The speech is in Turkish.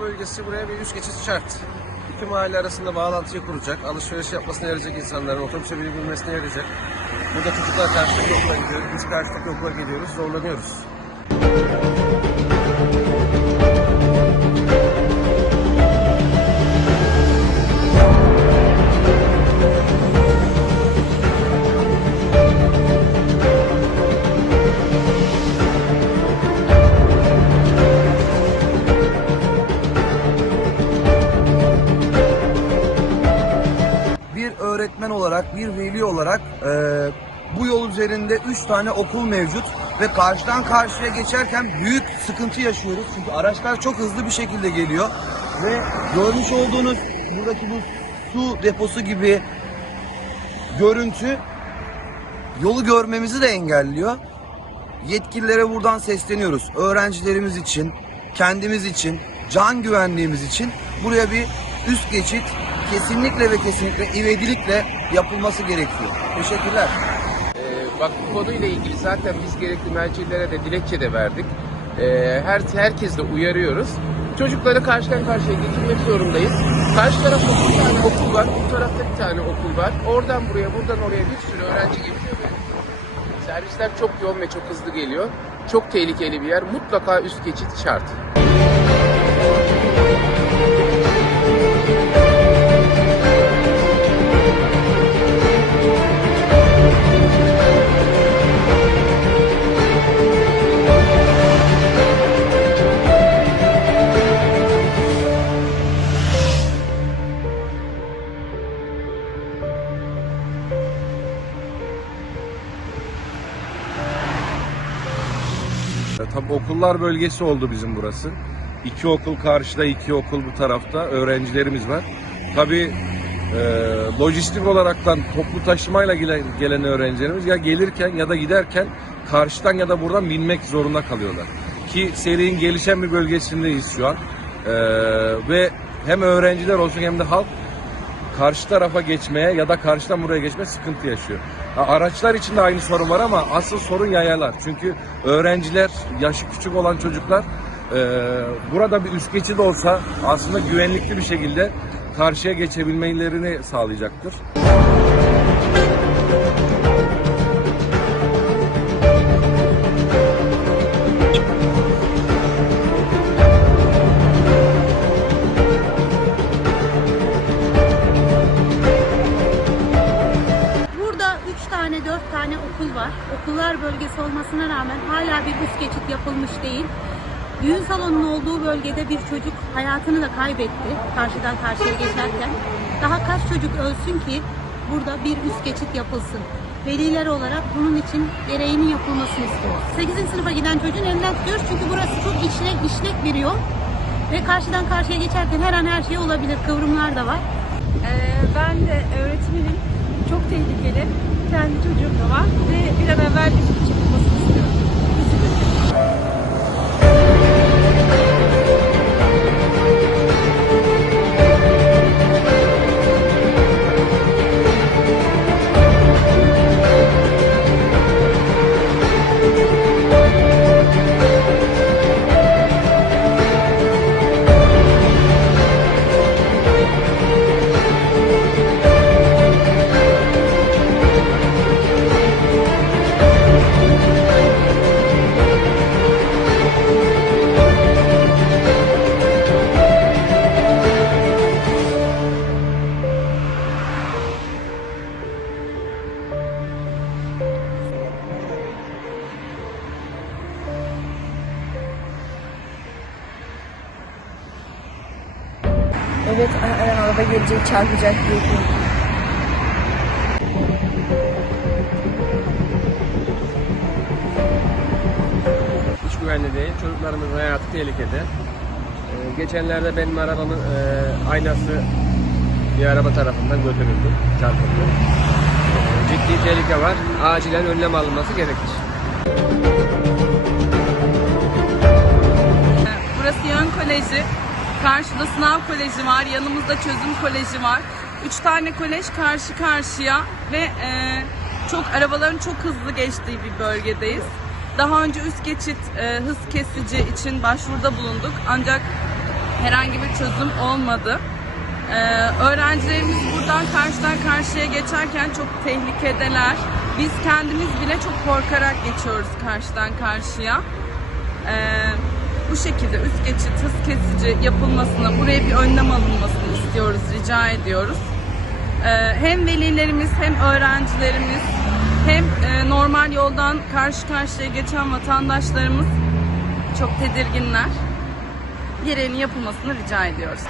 Mahallesi buraya bir üst geçiş şart. İki mahalle arasında bağlantıyı kuracak, alışveriş yapmasına yarayacak insanların otobüse binebilmesine yarayacak. Burada çocuklar karşıdaki okula gidiyor, biz karşıdaki okula geliyoruz, zorlanıyoruz. Öğretmen olarak, bir veli olarak e, bu yol üzerinde 3 tane okul mevcut ve karşıdan karşıya geçerken büyük sıkıntı yaşıyoruz. Çünkü araçlar çok hızlı bir şekilde geliyor ve görmüş olduğunuz buradaki bu su deposu gibi görüntü yolu görmemizi de engelliyor. Yetkililere buradan sesleniyoruz. Öğrencilerimiz için, kendimiz için, can güvenliğimiz için buraya bir üst geçit kesinlikle ve kesinlikle ivedilikle yapılması gerekiyor. Teşekkürler. Ee, bak bu konuyla ilgili zaten biz gerekli mercilere de dilekçe de verdik. Ee, her herkes de uyarıyoruz. Çocukları karşıdan karşıya getirmek zorundayız. Karşı tarafta bir tane okul var, bu tarafta bir tane okul var. Oradan buraya, buradan oraya bir sürü öğrenci geliyor. Servisler çok yoğun ve çok hızlı geliyor. Çok tehlikeli bir yer. Mutlaka üst geçit şart. Tabii okullar bölgesi oldu bizim burası. İki okul karşıda, iki okul bu tarafta. Öğrencilerimiz var. Tabii e, lojistik olaraktan toplu taşımayla gelen, gelen öğrencilerimiz ya gelirken ya da giderken karşıdan ya da buradan binmek zorunda kalıyorlar. Ki serinin gelişen bir bölgesindeyiz şu an. E, ve hem öğrenciler olsun hem de halk karşı tarafa geçmeye ya da karşıdan buraya geçmeye sıkıntı yaşıyor. Araçlar için de aynı sorun var ama asıl sorun yayalar. Çünkü öğrenciler, yaşı küçük olan çocuklar e, burada bir üst geçit olsa aslında güvenlikli bir şekilde karşıya geçebilmelerini sağlayacaktır. Var. Okullar bölgesi olmasına rağmen hala bir üst geçit yapılmış değil. Düğün salonunun olduğu bölgede bir çocuk hayatını da kaybetti karşıdan karşıya geçerken. Daha kaç çocuk ölsün ki burada bir üst geçit yapılsın. Veliler olarak bunun için gereğinin yapılmasını istiyoruz. 8. sınıfa giden çocuğun elinden tutuyoruz çünkü burası çok işlek, işlek bir yol. Ve karşıdan karşıya geçerken her an her şey olabilir. Kıvrımlar da var. Ee, ben de öğretmenim. Çok tehlikeli. Kendi çocuğum da var. Ve bir Evet, her an araba gelecek, çarpacak diye. Hiç güvenli değil. Çocuklarımızın hayatı tehlikede. Ee, geçenlerde benim arabamın e, aynası bir araba tarafından götürüldü, çarpıldı. Ee, ciddi tehlike var. Acilen önlem alınması gerekir. Burası Yön Koleji. Karşıda Sınav Koleji var. Yanımızda Çözüm Koleji var. Üç tane kolej karşı karşıya ve e, çok arabaların çok hızlı geçtiği bir bölgedeyiz. Daha önce üst geçit e, hız kesici için başvuruda bulunduk. Ancak herhangi bir çözüm olmadı. Ee, öğrencilerimiz buradan karşıdan karşıya geçerken çok tehlikedeler. Biz kendimiz bile çok korkarak geçiyoruz karşıdan karşıya. Ee, bu şekilde üst geçit, hız kesici yapılmasını, buraya bir önlem alınmasını istiyoruz, rica ediyoruz. Ee, hem velilerimiz hem öğrencilerimiz hem e, normal yoldan karşı karşıya geçen vatandaşlarımız çok tedirginler. Gereğinin yapılmasını rica ediyoruz.